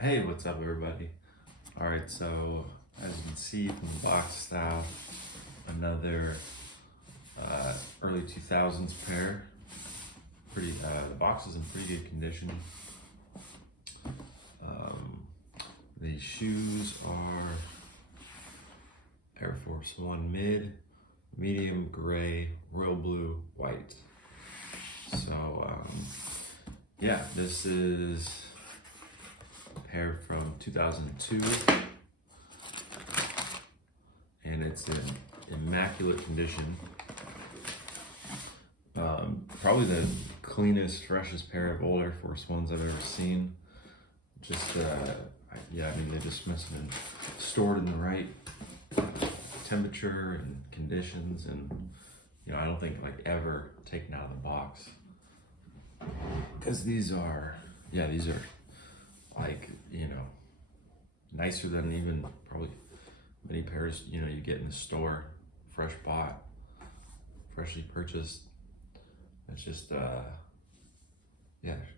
Hey, what's up, everybody? All right, so as you can see from the box style, another early 2000s pair. The box is in pretty good condition. The shoes are Air Force One mid, medium gray, royal blue, white. So yeah, this is a pair from 2002. And it's in immaculate condition. Probably the cleanest, freshest pair of old Air Force Ones I've ever seen. Just, yeah, I mean, they just must have been stored in the right temperature and conditions, and I don't think like ever taken out of the box. Because these are like, nicer than even probably many pairs you get in the store, fresh bought, freshly purchased. It's just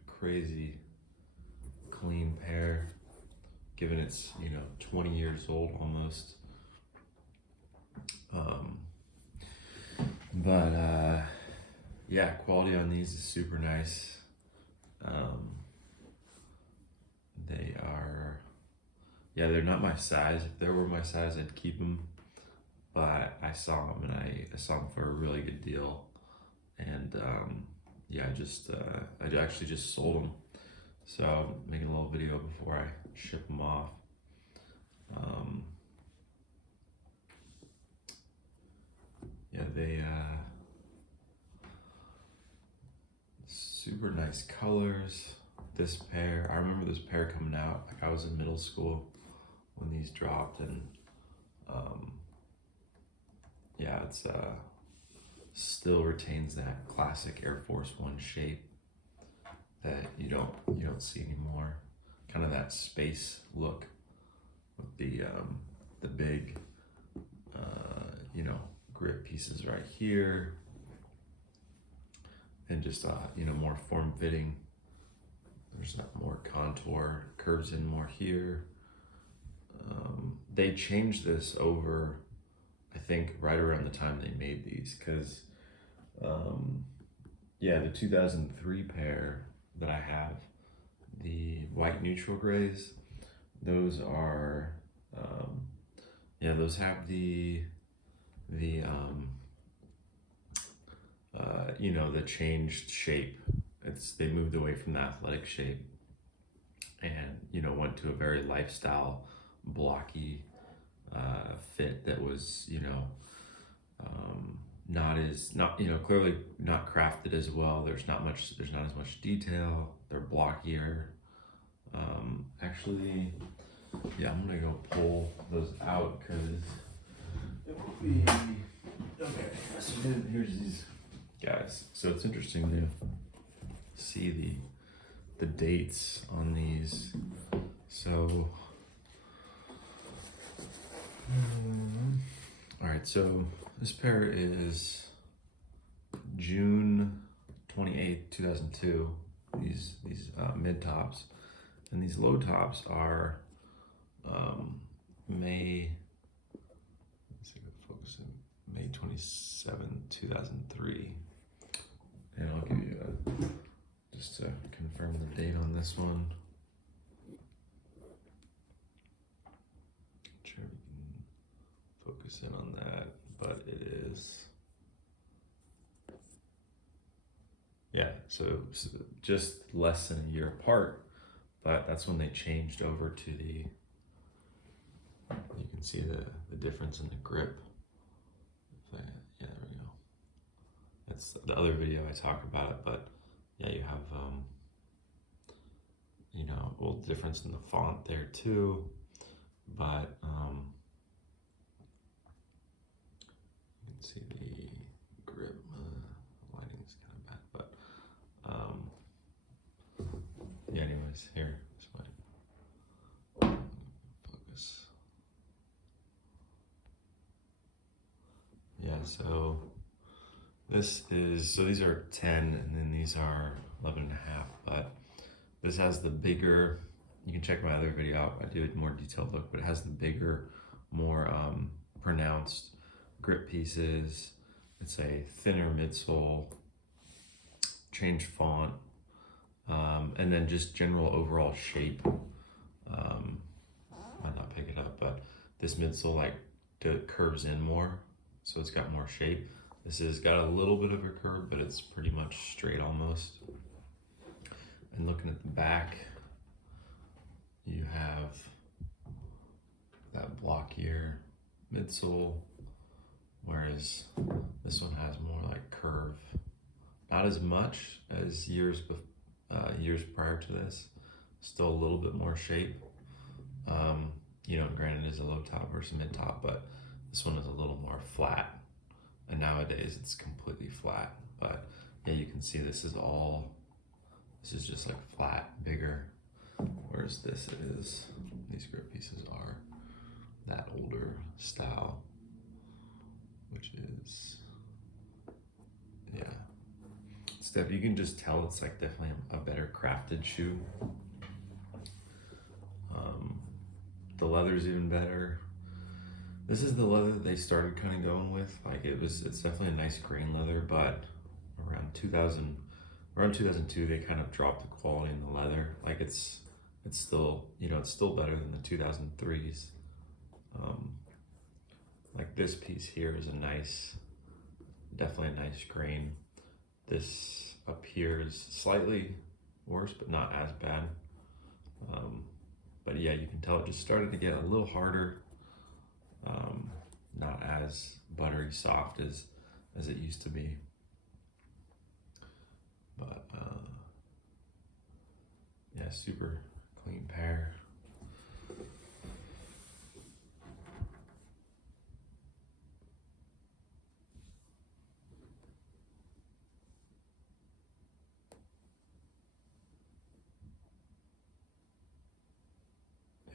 crazy clean pair, given it's 20 years old almost. But yeah, quality on these is super nice. They are, they're not my size. If they were my size, I'd keep them. But I saw them, and I saw them for a really good deal. And I actually just sold them. So I'm making a little video before I ship them off. They super nice colors. This pair, I remember this pair coming out. Like, I was in middle school when these dropped, and it's still retains that classic Air Force One shape that you don't see anymore. Kind of that space look with the big grip pieces right here, and just more form fitting. There's not more contour, curves in more here. They changed this over, I think, right around the time they made these, because the 2003 pair that I have, the white neutral grays, those are those have the the changed shape. They moved away from the athletic shape and went to a very lifestyle blocky fit that was clearly not crafted as well. There's not as much detail. They're blockier. Actually, I'm gonna go pull those out because it will be okay. So here's these guys. So it's interesting to see the dates on these. So all right, so this pair is June 28th, 2002. These mid tops, and these low tops are May. Let's see if I focus in May 27, 2003. And I'll give you just to confirm the date on this one. Sure, we can focus in on that, but it is. So just less than a year apart, but that's when they changed over to the. You can see the difference in the grip. There we go. That's the other video I talked about it, but you have a little difference in the font there too, but you can see the grip. Lighting is kind of bad, but anyways, here, this way. Focus. So these are 10, and then these are 11 and a half, but this has the bigger you can check my other video out. I do a more detailed look, but it has the bigger, more pronounced grip pieces. It's a thinner midsole, changed font, and then just general overall shape. Might not pick it up, but this midsole like curves in more, so it's got more shape. This has got a little bit of a curve, but it's pretty much straight almost. And looking at the back, you have that blockier midsole, whereas this one has more like curve. Not as much as years prior to this. Still a little bit more shape. You know, granted, it is a low top versus mid top, but this one is a little more flat. And nowadays it's completely flat. But yeah, you can see this is just like flat, bigger. Whereas this is, these grip pieces are that older style, which is, yeah. Steph, you can just tell it's like definitely a better crafted shoe. The leather's even better. This is the leather that they started kind of going with. Like it's definitely a nice grain leather, but around 2002, they kind of dropped the quality in the leather. Like it's still, you know, it's still better than the 2003s. Like this piece here is definitely a nice grain. This up here is slightly worse, but not as bad. But yeah, you can tell it just started to get a little harder. Not as buttery soft as it used to be. But yeah, super clean pair.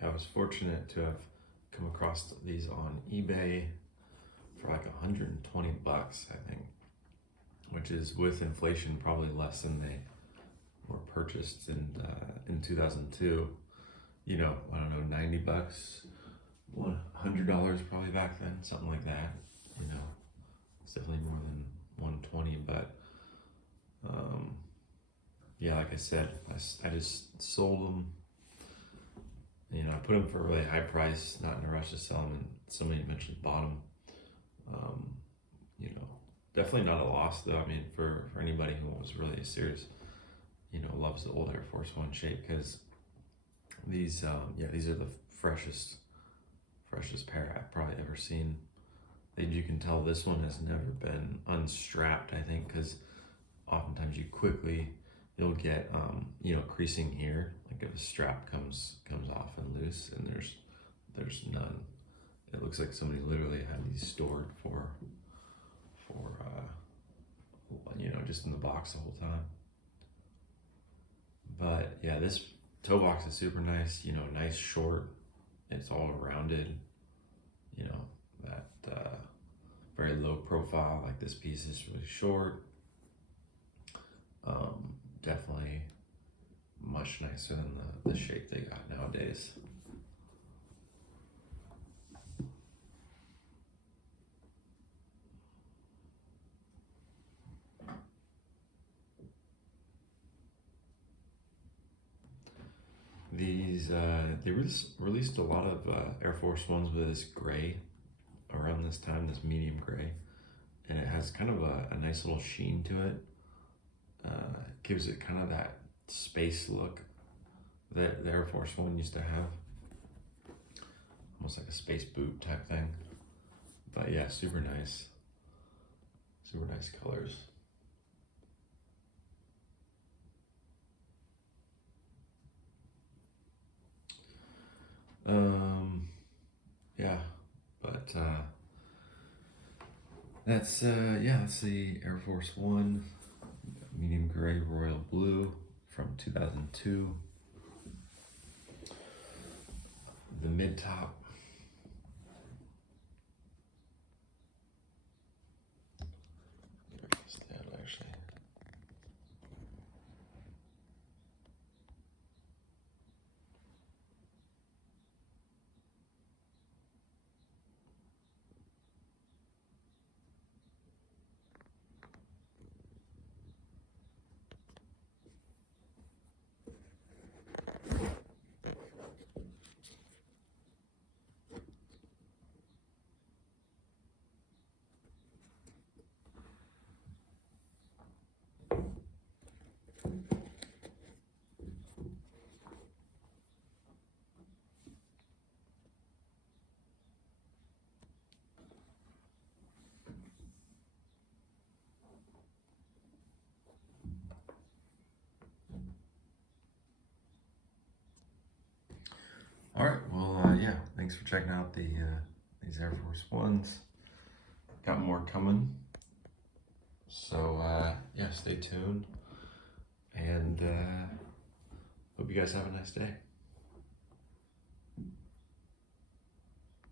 I was fortunate to have come across these on eBay for like 120 bucks, I think, which is with inflation probably less than they were purchased in 2002. You know, I don't know, 90 bucks, $100 probably back then, something like that. You know, it's definitely more than 120, but yeah, like I said, I just sold them. You know, I put them for a really high price, not in a rush to sell them, and somebody mentioned bottom. You know, definitely not a loss though. I mean, for anybody who was really serious, you know, loves the old Air Force One shape, because these, yeah, these are the freshest pair I've probably ever seen. You can tell this one has never been unstrapped, I think, because oftentimes you'll get, you know, creasing here, like if a strap comes off and loose, and there's none. It looks like somebody literally had these stored for you know, just in the box the whole time. But yeah, this toe box is super nice, you know, nice short. It's all rounded, you know, that very low profile. Like this piece is really short. Definitely much nicer than the shape they got nowadays. These, they released a lot of Air Force Ones with this gray around this time, this medium gray, and it has kind of a nice little sheen to it. Gives it kind of that space look that the Air Force One used to have, almost like a space boot type thing. But yeah, super nice colors. Yeah, but that's the Air Force One medium gray royal blue from 2002. The mid top. Actually. All right. Well, yeah. Thanks for checking out these Air Force Ones. Got more coming. So yeah, stay tuned, and hope you guys have a nice day.